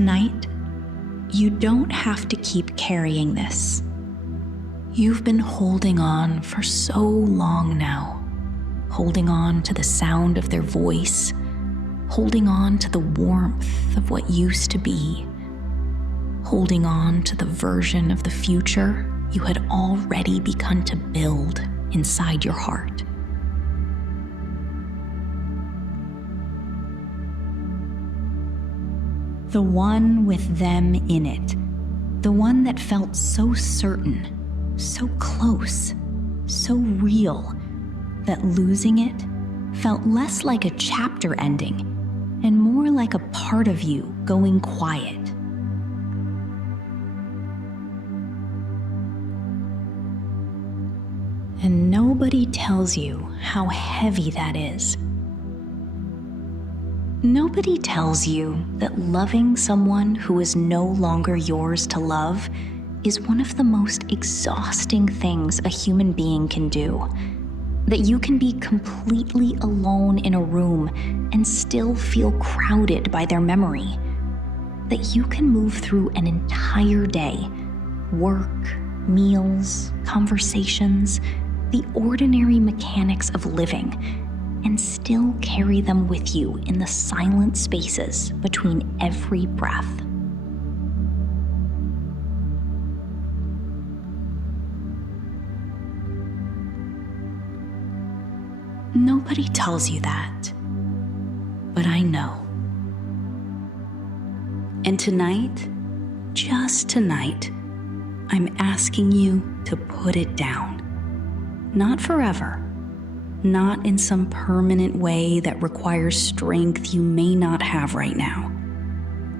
Tonight, you don't have to keep carrying this. You've been holding on for so long now, holding on to the sound of their voice, holding on to the warmth of what used to be, holding on to the version of the future you had already begun to build inside your heart. The one with them in it, the one that felt so certain, so close, so real, that losing it felt less like a chapter ending and more like a part of you going quiet. And nobody tells you how heavy that is. Nobody tells you that loving someone who is no longer yours to love is one of the most exhausting things a human being can do. That you can be completely alone in a room and still feel crowded by their memory. That you can move through an entire day, work, meals, conversations, the ordinary mechanics of living, and still carry them with you in the silent spaces between every breath. Nobody tells you that, but I know. And tonight, just tonight, I'm asking you to put it down. Not forever, not in some permanent way that requires strength you may not have right now.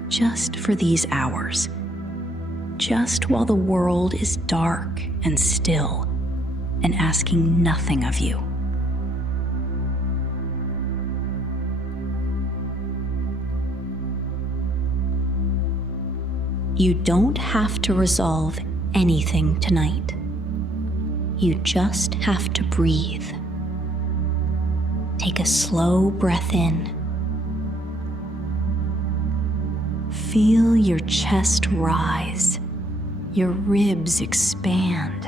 Just for these hours. Just while the world is dark and still and asking nothing of you. You don't have to resolve anything tonight. You just have to breathe. Take a slow breath in. Feel your chest rise, your ribs expand,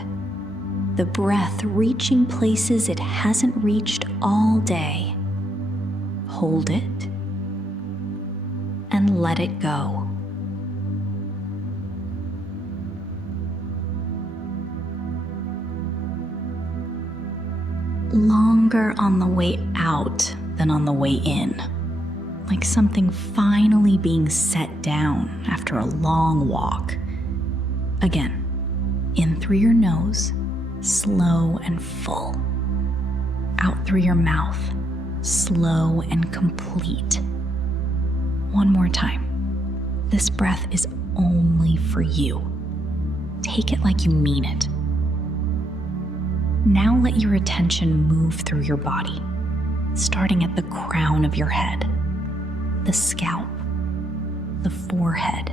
the breath reaching places it hasn't reached all day. Hold it and let it go. Longer on the way out than on the way in, like something finally being set down after a long walk. Again, in through your nose, slow and full. Out through your mouth, slow and complete. One more time. This breath is only for you. Take it like you mean it. Now let your attention move through your body, starting at the crown of your head, the scalp, the forehead,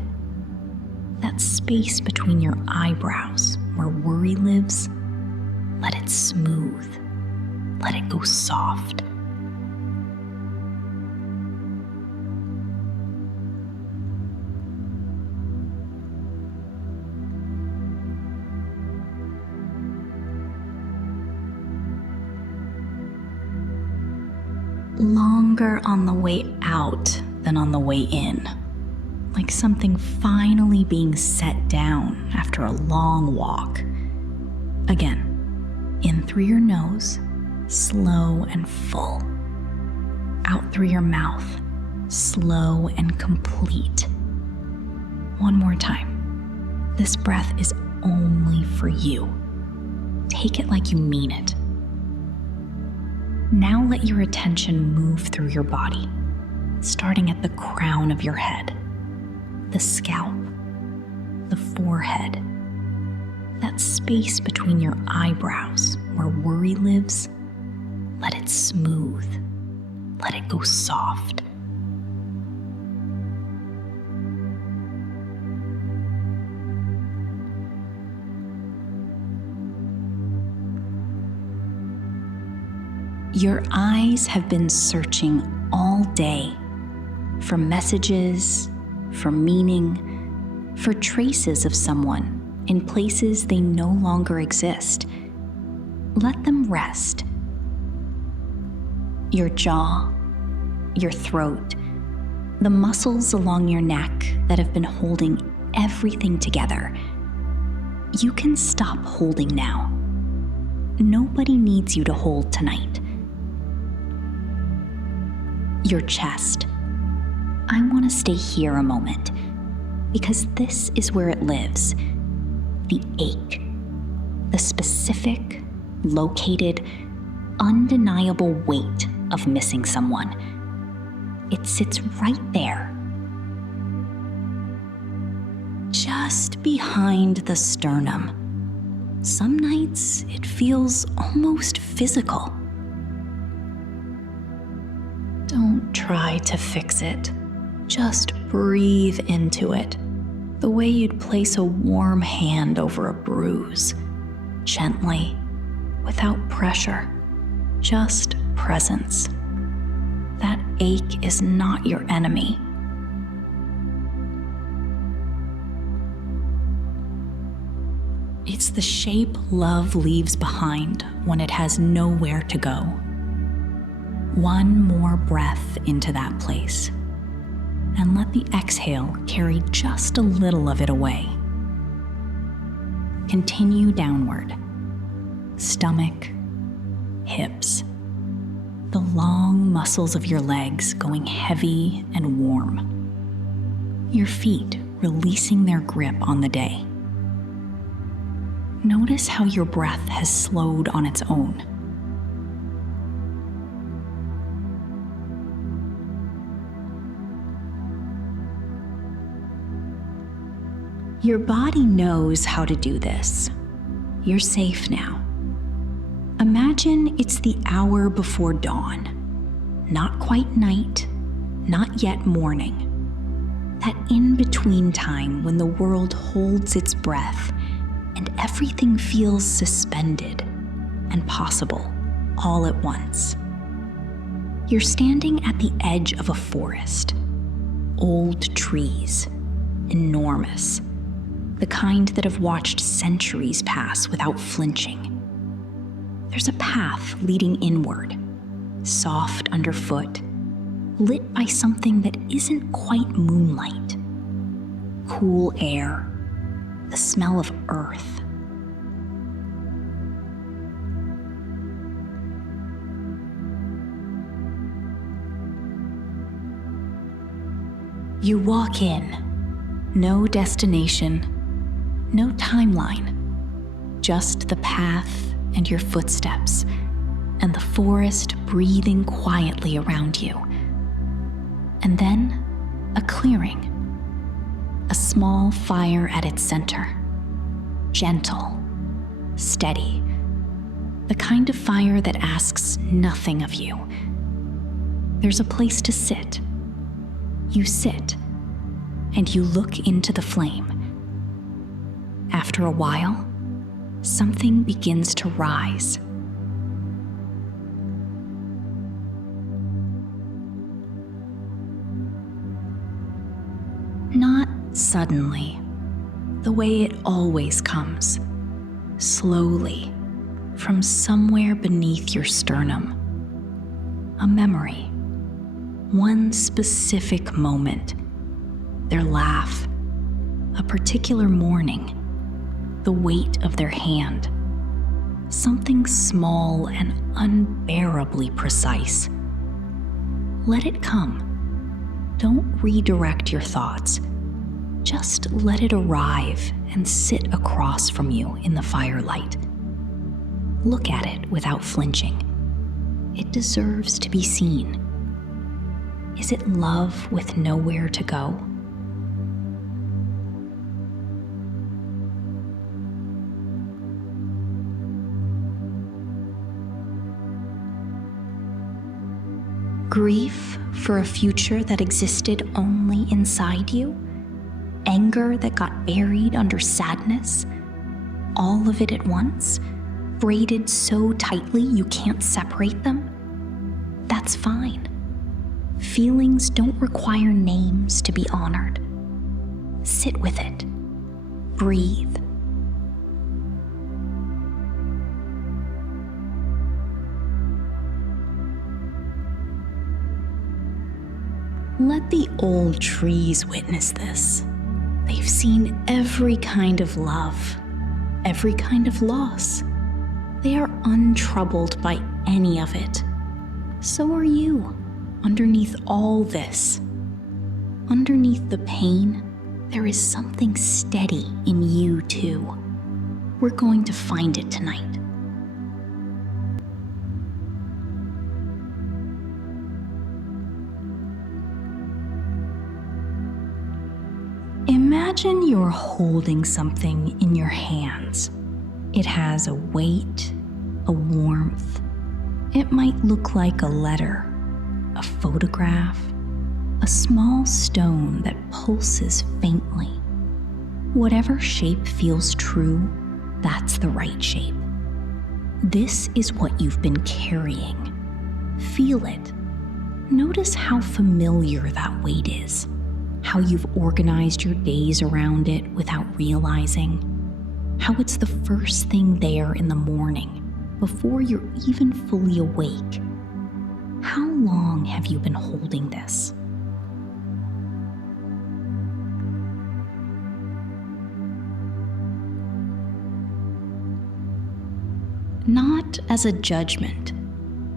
that space between your eyebrows where worry lives. Let it smooth. Let it go soft. Longer on the way out than on the way in, like something finally being set down after a long walk. Again, in through your nose, slow and full. Out through your mouth, slow and complete. One more time. This breath is only for you. Take it like you mean it. Now let your attention move through your body, starting at the crown of your head, the scalp, the forehead, that space between your eyebrows where worry lives. Let it smooth. Let it go soft. Your eyes have been searching all day for messages, for meaning, for traces of someone in places they no longer exist. Let them rest. Your jaw, your throat, the muscles along your neck that have been holding everything together. You can stop holding now. Nobody needs you to hold tonight. Your chest. I want to stay here a moment because this is where it lives. The ache, the specific, located, undeniable weight of missing someone. It sits right there, just behind the sternum. Some nights it feels almost physical. Don't try to fix it. Just breathe into it, the way you'd place a warm hand over a bruise, gently, without pressure, just presence. That ache is not your enemy. It's the shape love leaves behind when it has nowhere to go. One more breath into that place, and let the exhale carry just a little of it away. Continue downward. Stomach, hips, the long muscles of your legs going heavy and warm. Your feet releasing their grip on the day. Notice how your breath has slowed on its own. Your body knows how to do this. You're safe now. Imagine it's the hour before dawn. Not quite night, not yet morning. That in-between time when the world holds its breath and everything feels suspended and possible all at once. You're standing at the edge of a forest. Old trees, enormous. The kind that have watched centuries pass without flinching. There's a path leading inward, soft underfoot, lit by something that isn't quite moonlight. Cool air, the smell of earth. You walk in, no destination, no timeline, just the path and your footsteps, and the forest breathing quietly around you. And then, a clearing. A small fire at its center. Gentle, steady. The kind of fire that asks nothing of you. There's a place to sit. You sit, and you look into the flame. After a while, something begins to rise. Not suddenly, the way it always comes, slowly, from somewhere beneath your sternum. A memory, one specific moment, their laugh, a particular morning, the weight of their hand, something small and unbearably precise. Let it come. Don't redirect your thoughts. Just let it arrive and sit across from you in the firelight. Look at it without flinching. It deserves to be seen. Is it love with nowhere to go? Grief for a future that existed only inside you? Anger that got buried under sadness? All of it at once? Braided so tightly you can't separate them? That's fine. Feelings don't require names to be honored. Sit with it. Breathe. Let the old trees witness this. They've seen every kind of love, every kind of loss. They are untroubled by any of it. So are you, underneath all this. Underneath the pain, there is something steady in you too. We're going to find it tonight. Imagine you're holding something in your hands. It has a weight, a warmth. It might look like a letter, a photograph, a small stone that pulses faintly. Whatever shape feels true, that's the right shape. This is what you've been carrying. Feel it. Notice how familiar that weight is. How you've organized your days around it without realizing. How it's the first thing there in the morning, before you're even fully awake. How long have you been holding this? Not as a judgment,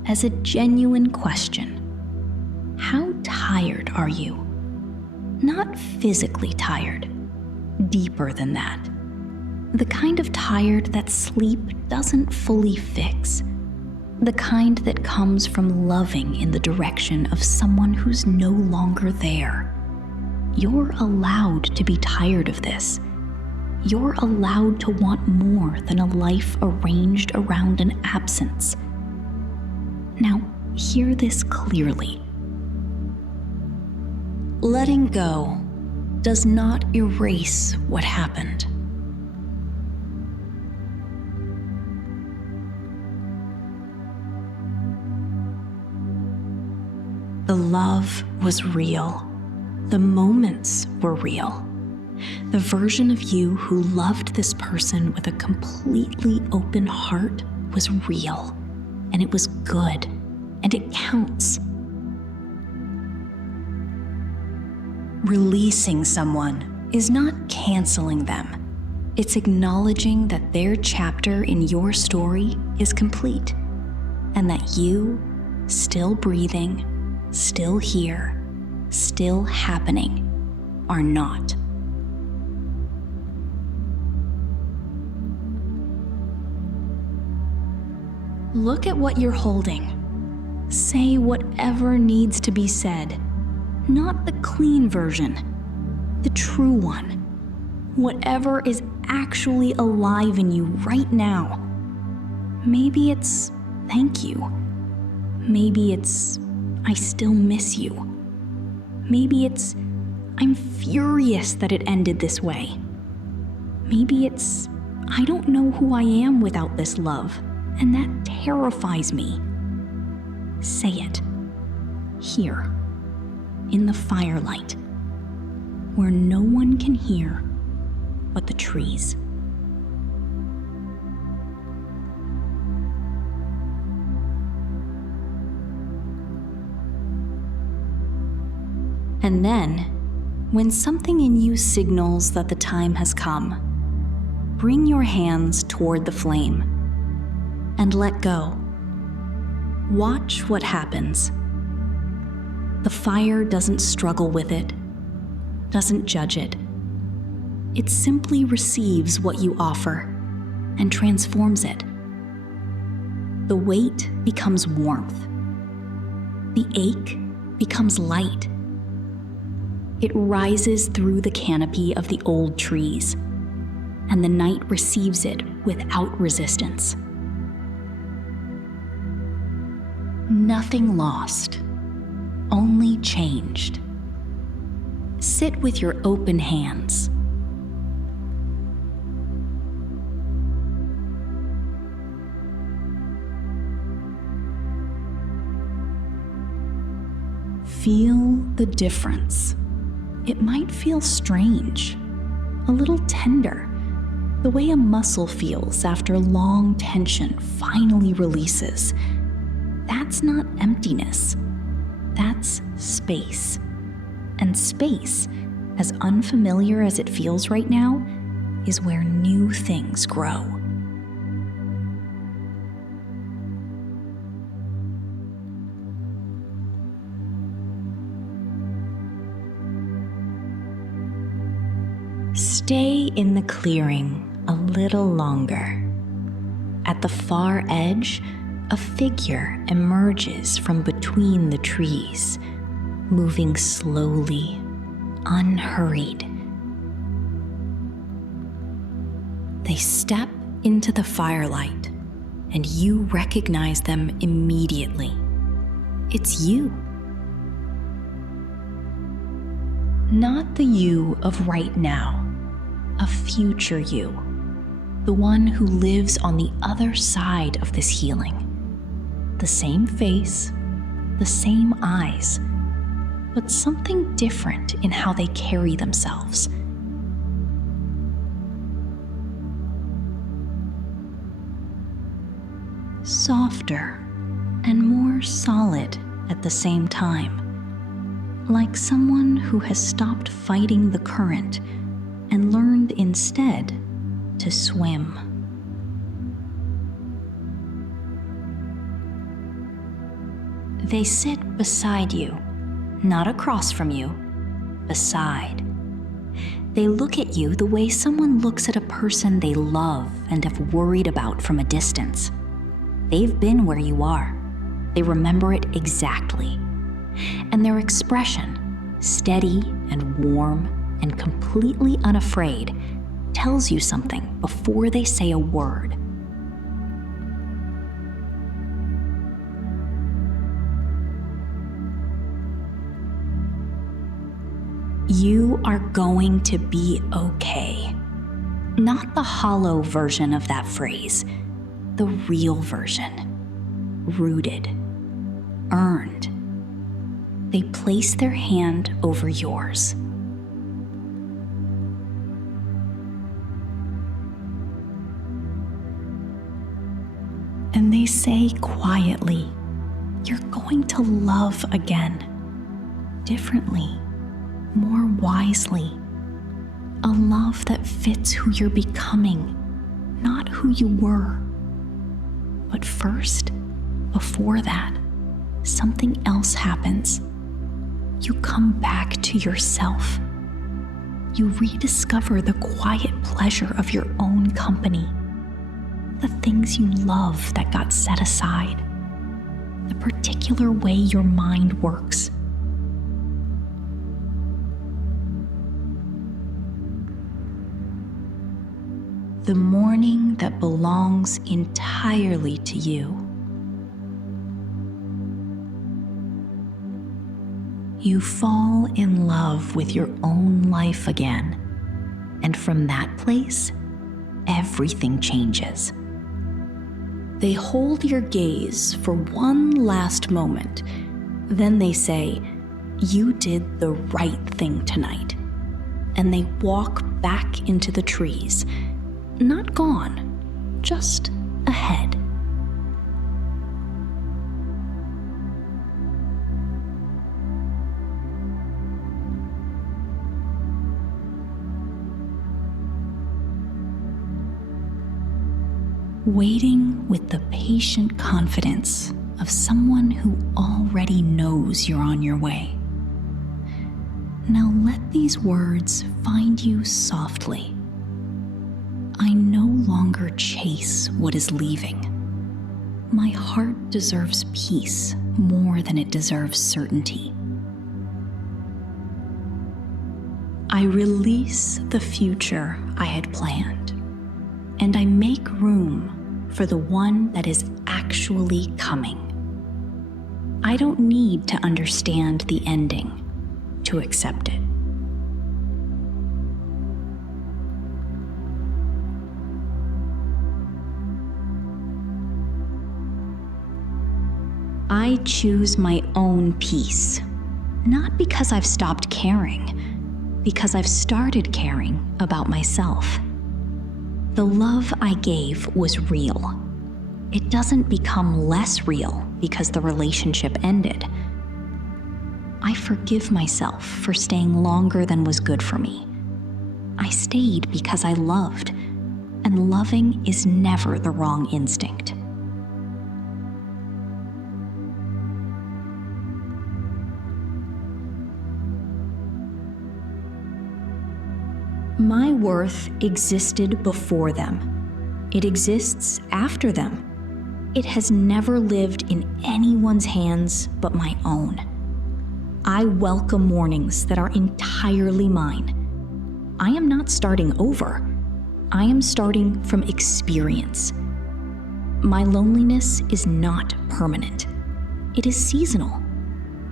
as a genuine question. How tired are you? Not physically tired, deeper than that. The kind of tired that sleep doesn't fully fix. The kind that comes from loving in the direction of someone who's no longer there. You're allowed to be tired of this. You're allowed to want more than a life arranged around an absence. Now, hear this clearly. Letting go does not erase what happened. The love was real. The moments were real. The version of you who loved this person with a completely open heart was real, and it was good, and it counts. Releasing someone is not canceling them. It's acknowledging that their chapter in your story is complete, and that you, still breathing, still here, still happening, are not. Look at what you're holding. Say whatever needs to be said. Not the clean version, the true one. Whatever is actually alive in you right now. Maybe it's thank you. Maybe it's I still miss you. Maybe it's I'm furious that it ended this way. Maybe it's I don't know who I am without this love, and that terrifies me. Say it. Here. In the firelight, where no one can hear but the trees. And then, when something in you signals that the time has come, bring your hands toward the flame and let go. Watch what happens. The fire doesn't struggle with it, doesn't judge it. It simply receives what you offer and transforms it. The weight becomes warmth. The ache becomes light. It rises through the canopy of the old trees, and the night receives it without resistance. Nothing lost. Only changed. Sit with your open hands. Feel the difference. It might feel strange, a little tender, the way a muscle feels after long tension finally releases. That's not emptiness. That's space. And space, as unfamiliar as it feels right now, is where new things grow. Stay in the clearing a little longer. At the far edge, a figure emerges from between the trees, moving slowly, unhurried. They step into the firelight, and you recognize them immediately. It's you. Not the you of right now, a future you, the one who lives on the other side of this healing. The same face, the same eyes, but something different in how they carry themselves. Softer and more solid at the same time, like someone who has stopped fighting the current and learned instead to swim. They sit beside you, not across from you, beside. They look at you the way someone looks at a person they love and have worried about from a distance. They've been where you are. They remember it exactly. And their expression, steady and warm and completely unafraid, tells you something before they say a word. You are going to be okay. Not the hollow version of that phrase, the real version. Rooted, earned. They place their hand over yours. And they say quietly, you're going to love again, differently, more wisely. A love that fits who you're becoming, not who you were. But first, before that, something else happens. You come back to yourself. You rediscover the quiet pleasure of your own company. The things you love that got set aside. The particular way your mind works. The morning that belongs entirely to you. You fall in love with your own life again, and from that place, everything changes. They hold your gaze for one last moment, then they say, "You did the right thing tonight," and they walk back into the trees. Not gone, just ahead. Waiting with the patient confidence of someone who already knows you're on your way. Now let these words find you softly. I no longer chase what is leaving. My heart deserves peace more than it deserves certainty. I release the future I had planned, and I make room for the one that is actually coming. I don't need to understand the ending to accept it. I choose my own peace, not because I've stopped caring, Because I've started caring about myself. The love I gave was real. It doesn't become less real because the relationship ended. I forgive myself for staying longer than was good for me. I stayed because I loved, and loving is never the wrong instinct. My worth existed before them. It exists after them. It has never lived in anyone's hands but my own. I welcome mornings that are entirely mine. I am not starting over. I am starting from experience. My loneliness is not permanent. It is seasonal,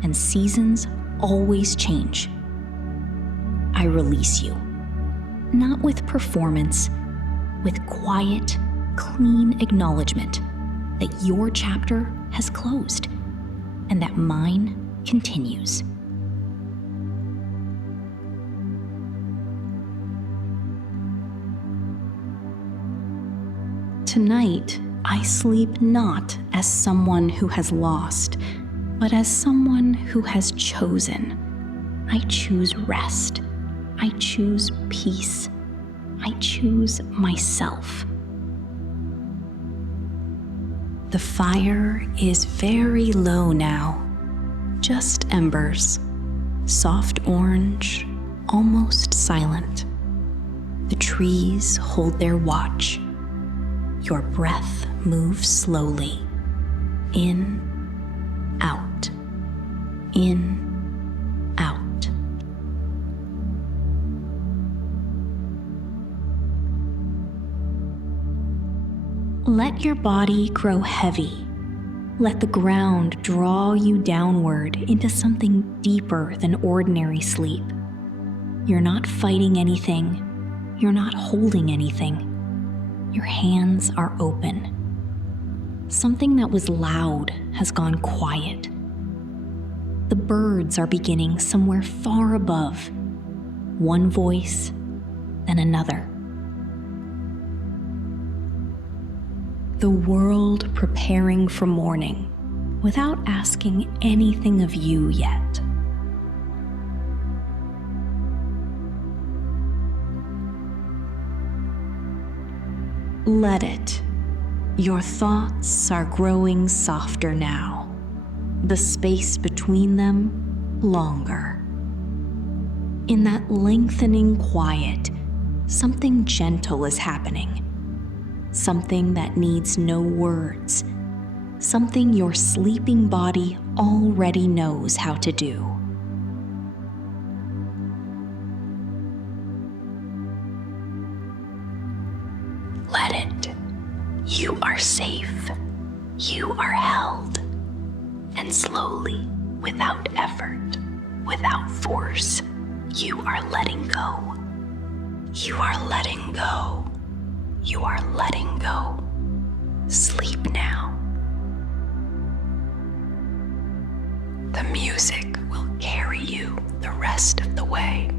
and seasons always change. I release you. Not with performance, with quiet, clean acknowledgement that your chapter has closed and that mine continues. Tonight, I sleep not as someone who has lost, but as someone who has chosen. I choose rest. I choose peace. I choose myself. The fire is very low now, just embers, soft orange, almost silent. The trees hold their watch. Your breath moves slowly, in, out, in, out. Let your body grow heavy. Let the ground draw you downward into something deeper than ordinary sleep. You're not fighting anything. You're not holding anything. Your hands are open. Something that was loud has gone quiet. The birds are beginning somewhere far above. One voice, then another. The world preparing for morning without asking anything of you yet. Let it. Your thoughts are growing softer now. The space between them longer. In that lengthening quiet, something gentle is happening. Something that needs no words. Something your sleeping body already knows how to do. Let it. You are safe. You are held. And slowly, without effort, without force, you are letting go. You are letting go. You are letting go. Sleep now. The music will carry you the rest of the way.